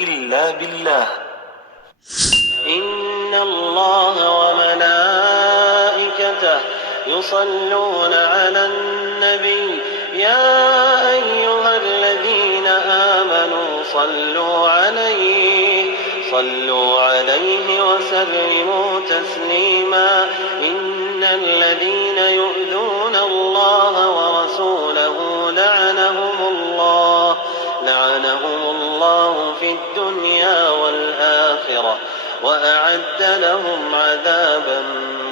إلا بالله. إن الله وملائكته يصلون على النبي يا أيها الذين آمنوا صلوا عليه وسلموا تسليما. إن الذين يؤذون الله ورسوله لعنهم الله في الدنيا والآخرة وأعد لهم عذابا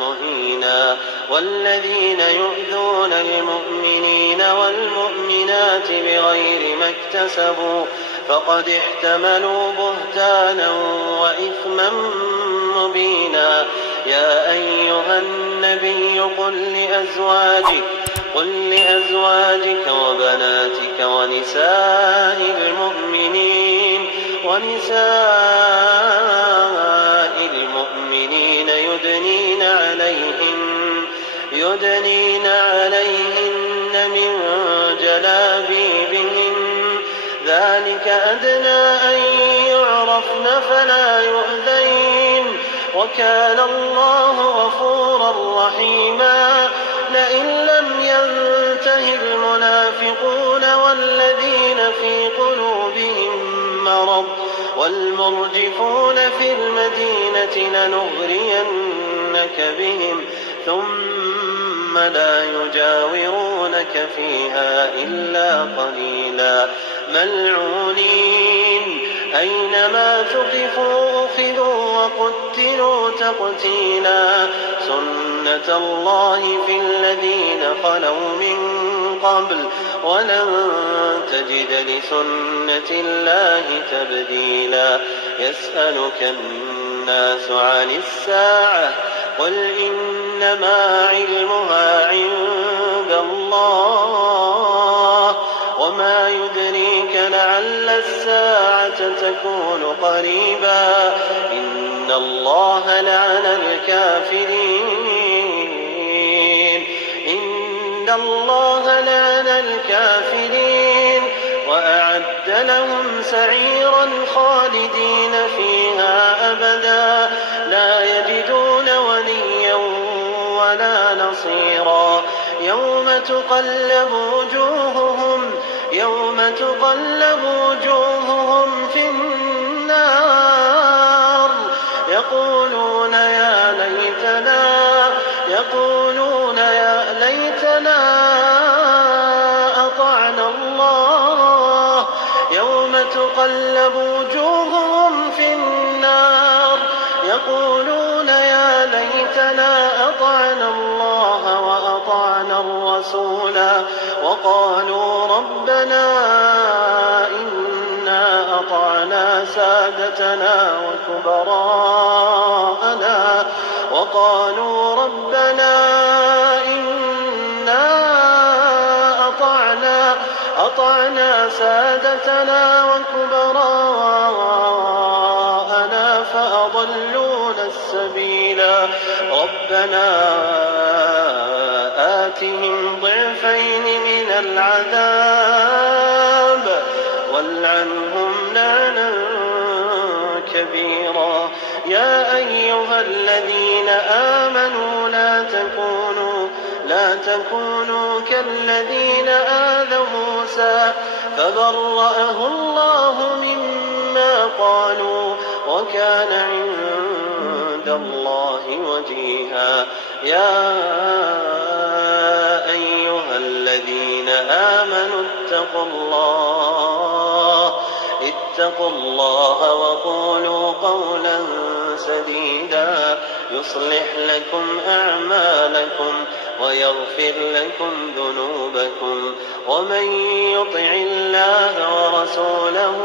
مهينا. والذين يؤذون المؤمنين والمؤمنات بغير ما اكتسبوا فقد احتملوا بهتانا وإثما مبينا. يا أيها النبي قل لأزواجك وبناتك ونساء المؤمنين يدنين عليهن من جلابيبهن ذلك أدنى أن يعرفن فلا يؤذين وكان الله غفورا رحيما. لئن لم ينته المنافقون والذين في قلوبهم مرض والمرجفون في المدينة لنغرينك بهم ثم لا يجاورونك فيها إلا قليلا. ملعونين أينما ثقفوا أخذوا وقتلوا تقتيلا. سنة الله في الذين خلوا من قبل ولن تجد لسنة الله تبديلا. يسألك الناس عن الساعة قل إنما علمها عند الله وما يدريك لعل الساعة تكون قريبا. إن الله لعن الكافرين وأعد لهم سعيرا خالدين فيها أبدا لا يجدون وليا ولا نصيرا. يوم تقلب وجوههم في النار يقولون يا ليتنا أطعنا الله. يوم تقلب وجوههم في النار يقولون يا ليتنا أطعنا الله وأطعنا الرسولا وقالوا ربنا إنا أطعنا سادتنا وكبراءنا فأضلونا السبيلا. ربنا آتهم ضعفين من العذاب والعنهم لعنا كبيرا. يا أيها الذين آمنوا لا تكونوا كالذين آذوا موسى فبرأه الله مما قالوا وكان عند الله وجيها. يا أيها الذين آمنوا اتقوا الله وقولوا قولا سديدا يصلح لكم أعمالكم ويغفر لكم ذنوبكم ومن يطع الله ورسوله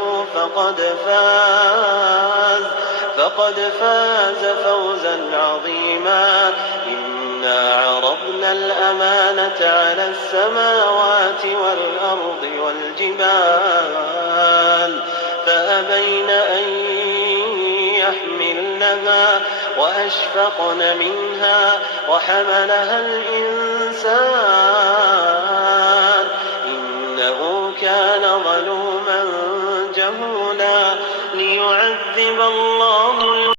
فقد فاز فوزا عظيما. إنا عرضنا الأمانة على السماوات والأرض والجبال فأبين أن يحملنها وأشفقن منها وحملها الإنسان إنه كان ظلوما جهولا. يعذب الله